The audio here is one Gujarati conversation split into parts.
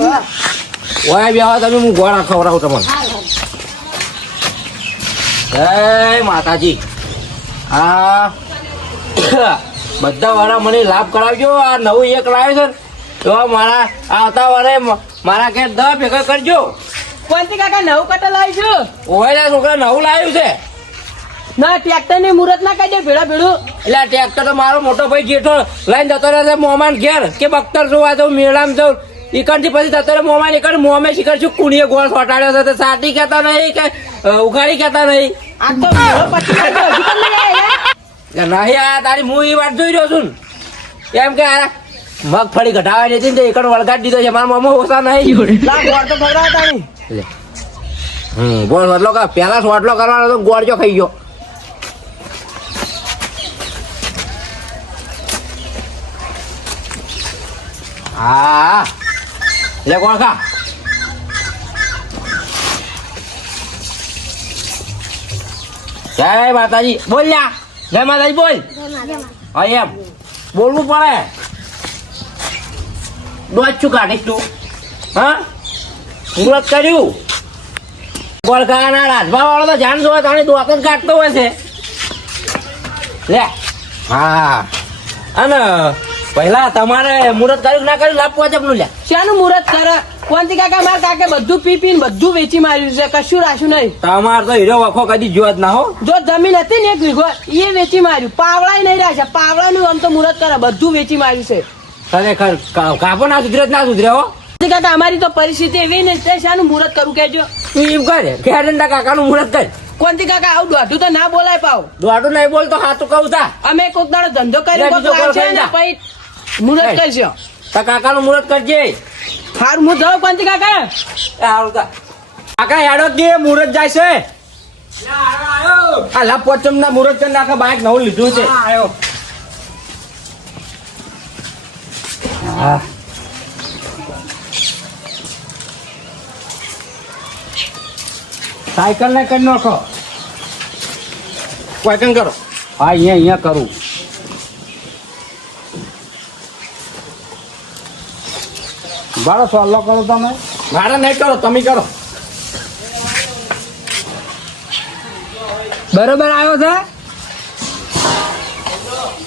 ઓય બેહો તમે હું ગોળા ખવડાવું તમને. જય માતાજી આ બધા વાળા મને લાભ કરાવજો આ નવું એક લાવ્યો છે તો મારા આવતા વારે મારા કે દસ ભેગા કરજો. કોણથી કાકા નવું કટલ આવીશું ઓયલા છોકરા નવું લાવ્યું છે? ના ટ્રેક્ટરની મુહૂર્ત ના કાઢે ભેડા ભેળું. એટલે ટ્રેક્ટર તો મારો મોટો ભાઈ જેઠો લઈને જતો રહે મોમાન ઘેર કે બખ્તર જોવા જાઉં મેળામાં જાઉં. ઈકણથી પછી જતો રહે મોમાન મોમે શીખર છું કુણીએ ગોળ ફટાડ્યો છે તે સાટી કહેતા નહીં કે ઉઘાડી કહેતા નહીં. નહીં આ તારી હું એ વાત જોઈ રહ્યો છું એમ કે મગફળી ઘટાવાની હતી ને એકણ વળગાડી દીધો છે મારા મામા ઓછા નહીં. નહીં. હમ ગોળ વડલો કા પહેલા સોટલો કરવાનો તો ગોળ જો ખાઈ ગયો. હા. લે ગોળ ખા જય માતાજી બોલ બોલ હા પડે દોજ છું તું હા સુરત કર્યું ગોળખાના રાજભા વાળો તો જાણ જોવા તાણી દોત જ કાઢતો હોય છે લે હા અને પહેલા તમારે મુહૂર્ત કર્યું ના કર્યું લાભ પહોંચે નું લ્યા. શાનું મુહૂર્ત કરે? કોણથી કાકા મારા કાકે બધું પી પીને બધું વેચી માર્યું છે કશું રાખ્યું નહીં. તમારે તો હીરો વખો કદી જોત ના હો. જો જમીન હતી ને એક વીઘો એ વેચી માર્યું. પાવડાય નહીં રાખ્યા પાવડાનું આમ તો મુહૂર્ત કરે બધું વેચી માર્યું છે. ખરેખર કાપો ના સુધરે ના સુધરે હો. કાકા અમારી તો પરિસ્થિતિ એવી ને શાનું મુહૂર્ત કરું કેજો તું એમ કરે કે કાકાનું મુહૂર્ત કર. કોણથી કાકા આવું દોઢું તો ના બોલાય પાવ. દોઢું નહીં બોલતો તો કહું તા. અમે કોક દાડો ધંધો કર્યો લાવશે ને પછી મુહૂર્ત કરજો. કરશો કાકા નું મુરત કરજે. હારું હું જાઉં કોણથી કાકા? હારું તા કાકા હેડો જ દે મુહૂર્ત જાય છે. આલા પોચમ ના મુરત કરી નાખે બાઈક નવું લીધું છે. હા સાયકલ ને કરી નાખો. વાયકન કરો. હા અહીંયા અહીંયા કરું. બાળો સવાલો કરો તમે. ભાડે નહીં કરો તમે કરો. બરોબર આવ્યો છે?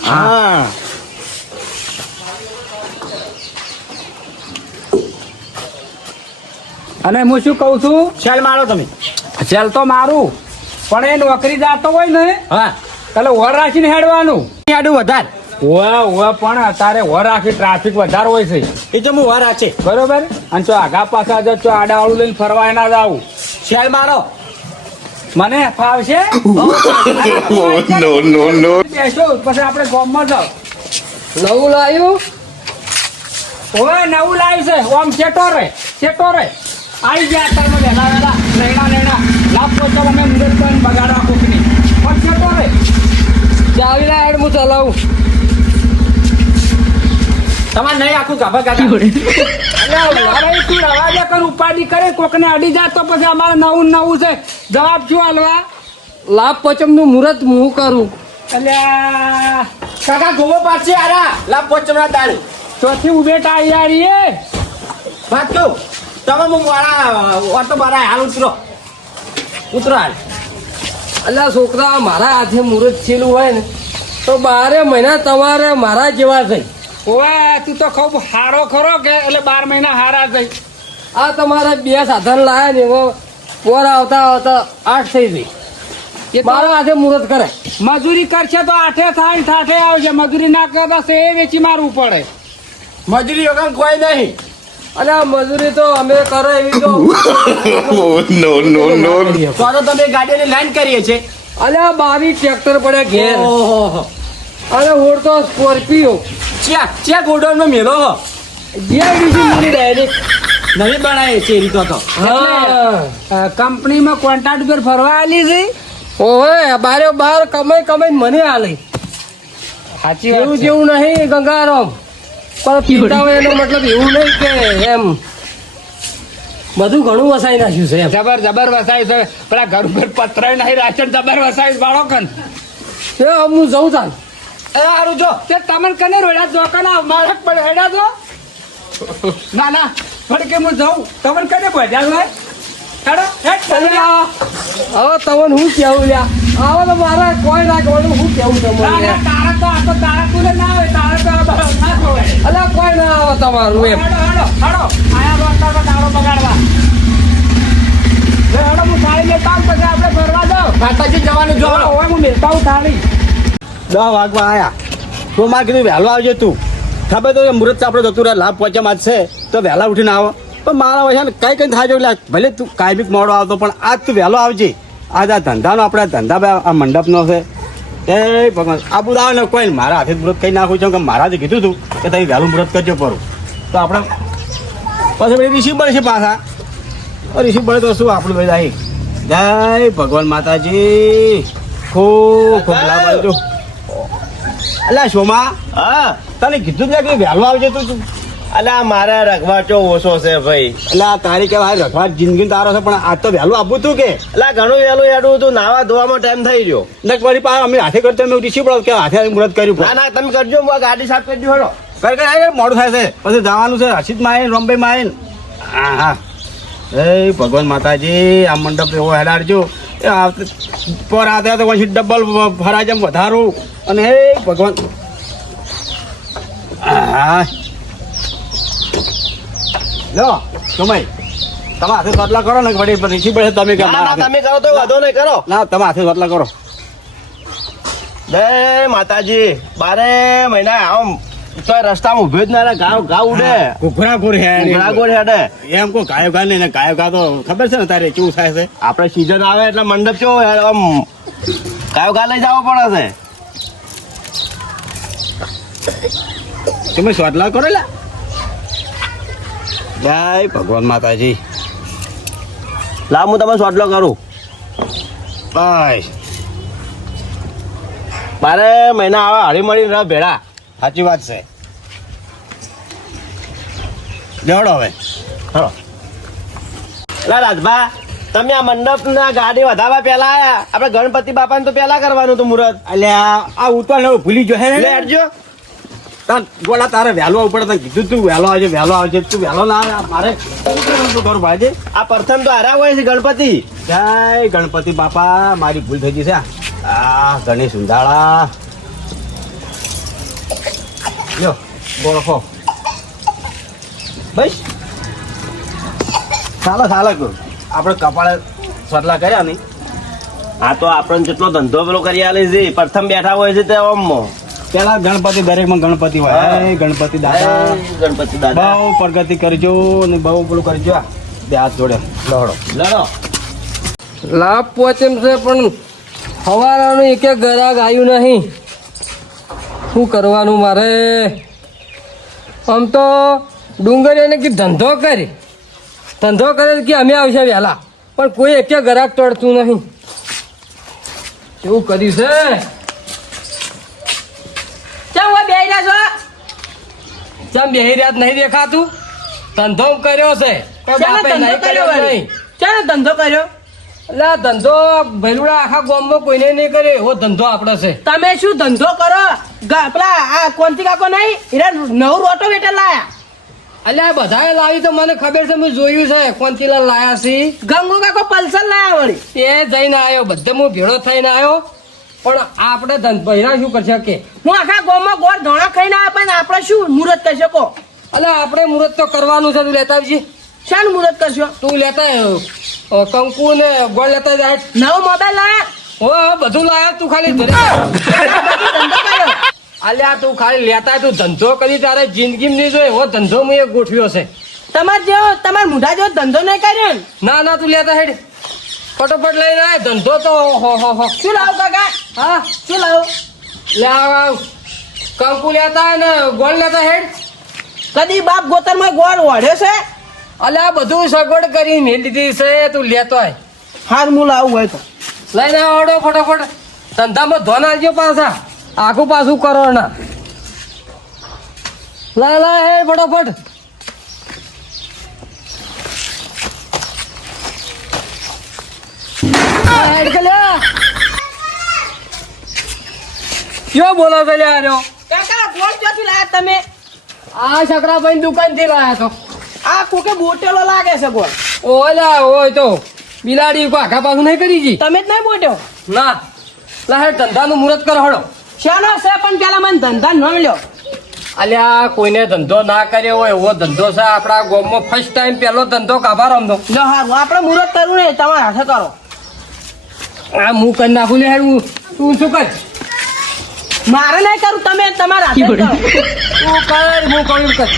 હા. અને હું શું કહું છું? સેલ મારો તમે. સેલ તો મારું પણ એ નોકરી જાતો હોય ને હા. એટલે ઓર રાખીને હેડવાનું. હેડું વધાર. ઓવા ઓવા પણ અત્યારે વરાખી રાખી ટ્રાફિક વધારે હોય છે. એ તો હું વરા છે. બરોબર? અને જો આગા પાછા જો ચો આડાવાળું લઈને ફરવા ના જાવ શેર મારો. મને ફાવશે નો નો નો બેસો પછી આપણે ગામમાં જાવ નવું લાવ્યું ઓય નવું લાવ્યું છે. ઓમ ચેટો રે ચેટો રે. આવી ગયા તમે વહેલા વહેલા. લેણા લેણા. લાભ તો અમે મુદત પણ બગાડવા કોકની. પણ ચેટો રે. ચાવી રહ્યા હેડ હું ચલાવું. તમારે નહીં આખું ગાભા દે કર ઉપાડી કરે કોકને અડી જાય તો પછી અમારે નવું નવું છે. જવાબ શું હાલવા લાભ પચમનું મુહૂર્ત હું કરું? અલ્યા કાકા ગોવો પાસે આરા. લાભ પોચમના તારી ચોથી ઉભેટા અહીંયા રીએ વાત કહું તમે હું મારા ઓટો મારા હાલ ઉતરો. ઉતરો હાલ. અલ્યા છોકરા મારા હાથે મુહૂર્ત છેલું હોય ને તો બારે મહિના તમારે મારા જેવા થઈ. ઓવે તું તો ખૂબ હારો ખરો કે એટલે બાર મહિના હારા થઈ. આ તમારે બે સાધન લાયા ને એવો પોર આવતા આવતા આઠ થઈ ગઈ. એ મારા હાથે મુહૂર્ત કરે. મજૂરી કરશે તો આઠે થાય ઠાઠે આવશે. મજૂરી ના કરે તો સે વેચી મારવું પડે. મજૂરી વગર કોઈ નહીં. અને આ મજૂરી તો અમે કરો એવી તો નો નો નો. તો તમે ગાડીની લાઈન કરીએ છે અને બાવી ટ્રેક્ટર પડે ઘેર. અને તો સ્કોર્પિયો. ચ્યા ચ્યા ગોડાઉનમાં મેલો હો? જીઆઈડીસી મૂડી ડાયરેક્ટ નવી બનાવી છે એ રીતો તો. હા. કંપનીમાં કોન્ટ્રાક્ટ ઉપર ફરવા આલી છે? ઓહે બારે બાર કમાઈ કમાઈ મને આલી. સાચી એવું. જેવું નહીં ગંગારામ. પણ પીતા હોય એનો મતલબ એવું નહીં કે એમ બધું ઘણું વસાઈ નાખ્યું છે જબર જબર વસાઈ છે. પેલા ઘર ઉપર પતરાય નહીં રાશન જબર વસાય બાળો કન એ હું જઉં તાન એ હારું જો તે તમને કને રોડ્યા દોકાન માળક પર હેડા જો ના ના વળી કે હું જાઉં. તમને કને બજાર હોય હેડો હેડ. અરે આ હવે તમને હું કેવું લ્યા? આવો તો મારા કોઈ ના કહેવાનું હું કેવું તમને તારા તો આ તો તારા ના હોય તારા તો આ ના ખવાય અલ્યા કોઈ ના આવે તમારું એમ. હેડો હેડો હેડો. આયા રોડતા દાડો બગાડવા. હેડો હું થાળી લેતા પછી આપણે ફરવા જાવ માતાજી જવાનું જો. હવે હું લેતા આવું થાળી દસ વાગવા આવ્યા તો મારે કીધું, વહેલો આવજે તું. ખબર તો મુહૂર્ત આપણે જતું રહે લાભ પહોંચ્યા જ છે. તો વહેલા ઉઠીને આવો. પણ મારા વચ્ચે કઈ કઈ થાય એટલે ભલે તું કાંઈ બી મોડો આવતો, પણ આજ તું વહેલો આવજે. આજ આ ધંધાનો આપણે ધંધા આ મંડપનો છે. એ ભગવાન, આ બધું ને કોઈ મારા હાથે મુહૂર્ત કહી નાખું છું, કે મહારાજે કીધું હતું કે તમે વહેલું મુહૂર્ત કરજો પરું. તો આપણે પછી પછી ઋષિ છે પાછા. બળે તો શું આપણું અહીં જય ભગવાન માતાજી. ખૂબ ખૂબ લાભ આપજો. અલ્યા સોમા હા. તને કીધું ને કે વહેલો આવજે તું તું. અલ્યા મારા રખવાચો ઓછો છે ભાઈ. અલ્યા તારી કે ભાઈ રખવા જિંદગી તારો છે પણ આ તો વહેલું આપવું તું કે? અલ્યા ઘણું વહેલું હેડું તું નાવા ધોવામાં ટાઈમ થઈ ગયો. ને વળી પાછા અમે હાથે કરતા મેં ઋષિ પડો? કે હાથે મુહૂર્ત કર્યું ના ના તમે કરજો હું ગાડી સાફ કરજો હેડો. કઈ આય, મોડું થાય છે. પછી જવાનું છે હર્ષિતમાં આવીને રોમ્બે માં આવીને. હા હા. એ ભગવાન માતાજી આ મંડપ એવો હેડાડજો. પર આવ્યા તો પછી ડબલ ફરાય જેમ વધારું. અને હે ભગવાન. હા. લો સમય. તમે હાથે સટલા કરો ને વળી રીસી પડે તમે તમે કરો તો વાંધો નહીં કરો. ના તમે હાથે સટલા કરો. જય માતાજી બારે મહિના આમ તો રસ્તામાં ઉભે જ ના ગાવ ગાવ ઉડે. ઘૂઘરા ઘૂર હે હેડે. એમ કો ગાયો ગા ને ગાયો ગા તો ખબર છે ને તારે કેવું થાય છે? આપણે સીઝન આવે એટલે મંડપ કેવો આમ ગાયો ગા લઈ જવો પડે છે. તમે સ્વાદલા કરો લા જય ભગવાન માતાજી. લાવ હું તમે સ્વાદલો કરું. બસ બારે મહિના આવે હળી મળી રહ ભેળા. સાચી વાત છે. લેવડો હવે. હલો લા રાજભા તમે આ મંડપ ના ગાડી વધારવા પેલા આયા. આપડે ગણપતિ બાપા તો પેલા કરવાનું હતું મુહૂર્ત. અલ્યા આ ઉતવાળ ભૂલી જો હે હેડજો. ગોળા તારે વહેલો પડે. તને કીધું તું વહેલો આવજે વહેલો આવજે. તું વહેલો ના મારે કરું ભાઈ આ પ્રથમ તો હારા હોય છે ગણપતિ. જય ગણપતિ બાપા મારી ભૂલ થઈ ગઈ છે. આ ગણેશ ઉંધાળા. લ્યો ગોળખો બસ ચાલો ચાલો કરું આપણે કપાળે સટલા કર્યા નહીં આ તો આપણને જેટલો ધંધો પેલો કરી આલે છે પ્રથમ બેઠા હોય છે તે ઓમ પેલા ગણપતિ દરેકમાં ગણપતિ હોય. ગણપતિ દાદા. ગણપતિ દાદા. બહુ પ્રગતિ કરજો અને બહુ પેલું કરજો. બે હાથ જોડે. લહડો લડો. લાભ પહોંચેમ છે પણ હવારાનું એક ગરાગ આવ્યું નહીં. શું કરવાનું મારે? આમ તો ડુંગરીને કે ધંધો કરી. ધંધો કરે કે અમે આવશે વહેલા. પણ કોઈ એક ગરાક તોડતું નહીં. એવું કર્યું છે ચમ બે બેહી રહ્યા છો? ચમ રાત નહીં દેખાતું? ધંધો કર્યો છે. ચાલો ધંધો નહીં કર્યો એટલે ધંધો ભેલુડા આખા ગામમાં કોઈને નહીં કરે એવો ધંધો આપણો છે. તમે શું ધંધો કરો? પેલા આ કોંતી કાકો નહીં? હીરા નવું રોટો વેટર લાયા. અલ્યા બધાએ લાવી તો મને ખબર છે મેં જોયું છે. કોંતીલા લાયા છે? ગંગુ કાકો પલ્સર લાયા વળી. એ જઈને આવ્યો બધે હું ભેળો થઈને આવ્યો પણ આપણે ધન ભૈરા શું કરશે કે? હું આખા ગોમાં ગોળ ધોણા ખાઈને આવ્યા પણ આપણે શું મુહૂર્ત કરી શકો અલે આપણે મુહૂર્ત તો કરવાનું છે તું લેતા આવજી. શાનું મુહૂર્ત કરશો? તું લેતા કંકુ ને ગોળ લેતા જાય. નવો મોબાઈલ લાયા? હો બધું લાયા તું ખાલી. ધંધો કર્યો? અલ્યા તું ખાલી લેતા તું ધંધો કરી તારે જિંદગી નહીં જોઈ એવો ધંધો મેં એક ગોઠવ્યો છે. તમાર જેવો તમાર મુઢા જેવો ધંધો નહીં કર્યો ને? ના ના તું લેતા હેડ. ફટોફટ લઈને આય ધંધો તો હો હો હો શું લાવ કાકા હા? શું લાવું? લે આવ, આવ. કંકુ લેતા ને ગોળ લેતા હેડ. કદી બાપ ગોતરમાં ગોળ વાળ્યો છે? અલે આ બધું સગવડ કરી લીધી છે તું લેતો હોય હાર હું લાવું હોય તો. લઈને આવડો ફટાફટ. ધંધામાં ધોન આવજો પાછા. આખું પાછું કરો ના. લા લા હે ફટાફટ. હેડ. કયો બોલો છે લે આર્યો? કાકા ગોળ ક્યાંથી લાયા તમે? આ શકરાભાઈ દુકાનથી લાયા તો. આ કોકે બોટેલો લાગે છે બોલ ઓલા હોય તો બિલાડી આખા પાછું નહીં કરી જી. તમે જ નહીં બોટ્યો? ના. લા હે ધંધાનું મુહૂર્ત કરો હળો. શાનો છે? પણ પેલા મને ધંધા ન મળ્યો. અલ્યા કોઈને ધંધો ના કર્યો હોય એવો ધંધો છે આપણા ગામમાં. ફર્સ્ટ ટાઈમ પેલો ધંધો કાભાર આમનો લો હારું આપણે મુહૂર્ત કરવું ને તમારા હાથે કરો. આ હું કરી નાખું ને હું તું શું કર? મારે નહીં કરું તમે તમારા હાથે કરો. તું કર હું કહું એમ કર.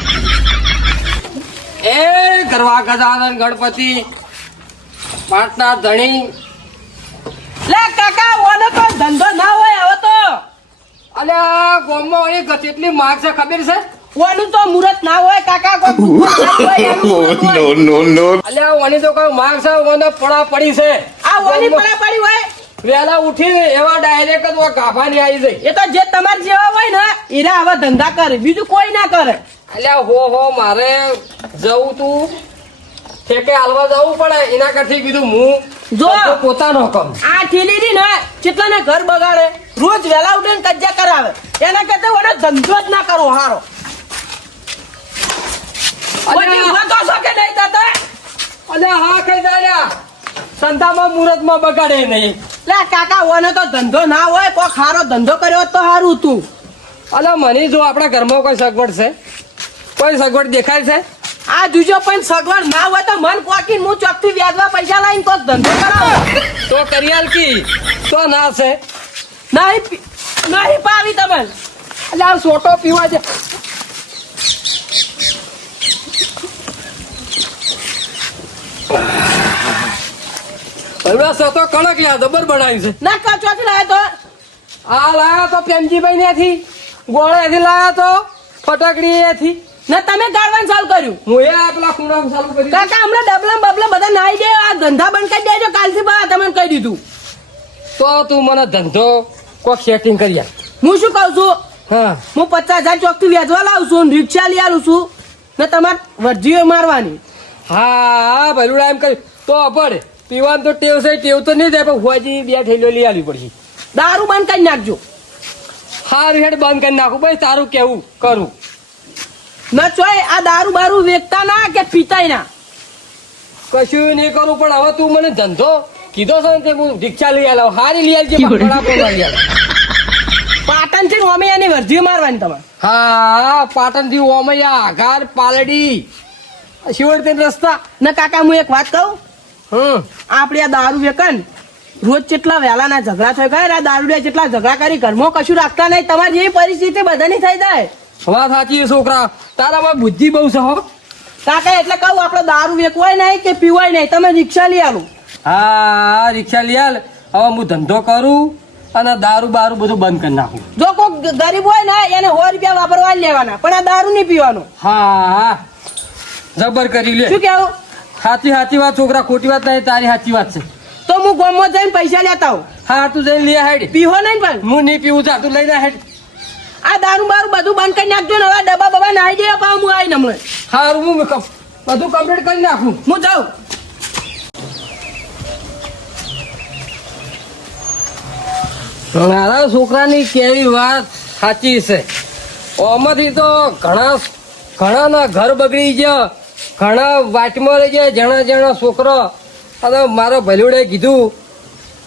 એ ગરવા ગજાનન ગણપતિ પાટના ધણી. લે કાકા ઓને કોઈ ધંધો ના હોય તો અલ્યા ગામમાં ઓલી કેટલી માગ છે ખબર છે? ઓનું તો મુહૂર્ત ના હોય કાકા કોઈ નો નો નો. અલ્યા ઓની તો કોઈ માગ છે ઓનો પડા પડી છે. આ ઓની પડા પડી હોય? વેલા ઉઠીને એવા ડાયરેક્ટ જ ગાભાની આવી જાય એ તો જે તમાર જેવા હોય ને એના આવા ધંધા કરે બીજું કોઈ ના કરે. અલ્યા હો હો મારે જવું તું. ઠેકે હાલવા જવું પડે એના કરતી કીધું હું. જો. પોતાનો કમ. આ ઠીલી ની ને કેટલા ને ઘર બગાડે? રોજ વેલા ઉઠીને કજ્જા કરાવે. એના કરતા ઓને ધંધો જ ના કરો હારો. પછી ઊભા તો છો કે નહીં થતા અલ્યા હા કઈ દાડ્યા સંતામાં મુહૂર્તમાં બગાડે નહીં. લે કાકા ઓને તો ધંધો ના હોય કર્યો તો સારું તું. અલ્યા મને જો આપણા ઘરમાં કોઈ સગવડ છે? કોઈ સગવડ દેખાય છે? આ જુજો પણ સગવડ ના હોય તો મન કોકીને હું ચોકથી વ્યાજમાં પૈસા લાવીને તો ધંધો કરાવો. તો કરિયાલ કી તો ના છે. નહીં નહીં પાવી તમે. અલ્યા આ સોટો પીવા છે. હલવા સતો કડક લ્યા જબર બનાવી છે. ના કચોથી લાવે તો. આ લાયા તો પ્રેમજીભાઈ ત્યાંથી ગોળેથી લાયા તો ફટકડી એથી. ના તમે ગાળવાનું ચાલુ કર્યું. હું એ પેલા ખૂણામાં ચાલુ કરી કાકા હમણાં ડબલા બબલા બધા નાઈ દે આ ધંધા બંધ કરી દેજો કાલથી બા તમને કહી દીધું. તો તું મને ધંધો કોક સેટિંગ કરી હું શું કહું છું? હા. હું પચાસ હજાર ચોકથી વેચવા લાવું છું રિક્ષા લઈ આવું છું. ને તમારે વર્જીઓ મારવાની. હા હા ભલુડા એમ કરી. તો પડે પીવાનું તો ટેવ છે ટેવ તો નહીં થાય પણ હોજી બે થેલીઓ લઈ આવી પડશે. દારૂ બંધ કરી નાખજો. સારું હેડ બંધ કરી નાખું. ભાઈ તારું કેવું કરું. ના ચોય આ દારૂ બારૂ વેચતા ના કે પીતાય ના? કશું નહીં કરું પણ હવે તું મને ધંધો કીધો છે ને તે હું રિક્ષા લઈ આલો હારી લઈ આવજે ન લઈ આલો. પાટણથી અમે એની વર્જીઓ મારવાની તમારે. હા પાટણથી ઓમૈયા આઘાર પાલડી. શિવડતી રસ્તા. ને કાકા હું એક વાત કહું? હમ. આપણે આ દારૂ વેકન રોજ કેટલા વહેલા ના ઝઘડા થઈ ગયા ને આ દારૂ જેટલા ઝઘડા કરી ઘરમાં કશું રાખતા નહીં. તમારી જેવી પરિસ્થિતિ બધાની થઈ જાય. વાત સાચી છોકરા. તારામાં બુદ્ધિ બહુ છે હો. કાકા એટલે કહું આપણે દારૂ વેકવાય નહીં કે પીવાય નહીં. તમે રિક્ષા લઈ આલો હા રિક્ષા લઈ આલ. હવે હું ધંધો કરું અને દારૂ બારૂ બધું બંધ કરી નાખું. જો કોઈ ગરીબ હોય ને એને સો રૂપિયા વાપરવા લેવાના. પણ આ દારૂ નહીં પીવાનો. હા હા જબર કરી લે. શું કેવું? સાચી સાચી વાત છોકરા ખોટી વાત નહીં તારી સાચી વાત છે. તો હું ગોમમાં જઈને પૈસા લેતા આવું. હા તું જઈને લે હેડ. પીવો નહીં પણ. હું નહીં પીવું છું તું લઈ જા હેડ. આ દારૂ બારૂ બધું બંધ કરી નાખજો ને હવે ડબ્બા બબ્બા નાહી દે પાવ હું આવીને હમણાં. હારું હું બધું કમ્પ્લીટ કરી નાખું. હું જાઉં. મારા છોકરાની કેવી વાત સાચી છે. ઓમાંથી તો ઘણા ઘણાના ઘર બગડી ગયા. ઘણા વાટમાં રહી ગયા જણા જણા છોકરો. અને મારા ભલુડે કીધું,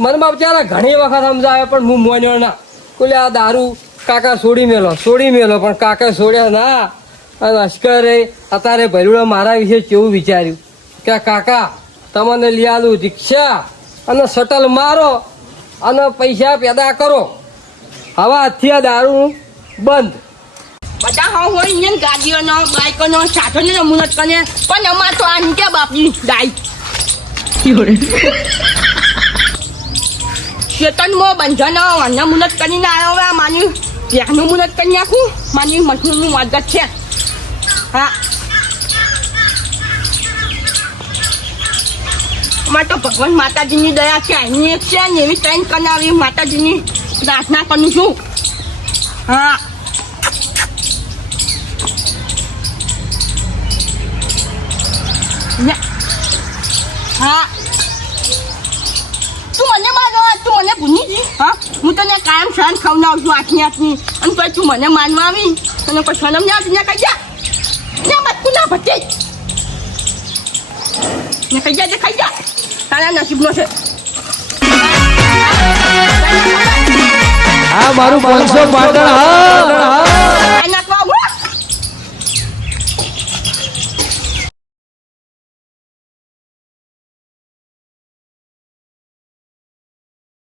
મને બાપ ત્યારે ઘણી વખત સમજાવે, પણ હું મોન્યો ના. બોલે આ દારૂ કાકા છોડી મેલો છોડી મેલો, પણ કાકા છોડ્યા ના. અને અશ્કરે, અત્યારે ભલુડે મારા વિશે કેવું વિચાર્યું? કે, કાકા, તમને લઈ આલું રિક્ષા અને શટલ મારો. અને પૈસા પેદા કરો. હવે આ દારૂ બંધ. બધા હા હોય ઇન્જન ગાડીઓનો બાઇકોનો સાધનો નમૂનો કરે પણ અમાર તો આ નીચે બાપની ગાય ચેતન મો બંધન વાના મુનત કરીને આવ્યો હવે માની એકનું મુનત કરી નાખું. માની મશરૂમનું મદદ છે. હા. અમાર તો ભગવાન માતાજીની દયા છે એની એક છે ને એવી ત્રણ કનાવી માતાજીની પ્રાર્થના કરું છું. હા. હા. તું મને માનો, તું મને ભૂલી જી. હા? હું તને કાયમ સહન ખવડાવું છું આઠની આઠની અને પછી તું મને માનવા આવી તને કોઈ શરમ ના આવતી, ને કહી જા. ને મત ના ભટે ને ખાઈ જા જે ખાઈ જા. તારા નસીબનો છે. આ મારું પાંચસો પાટણ હા.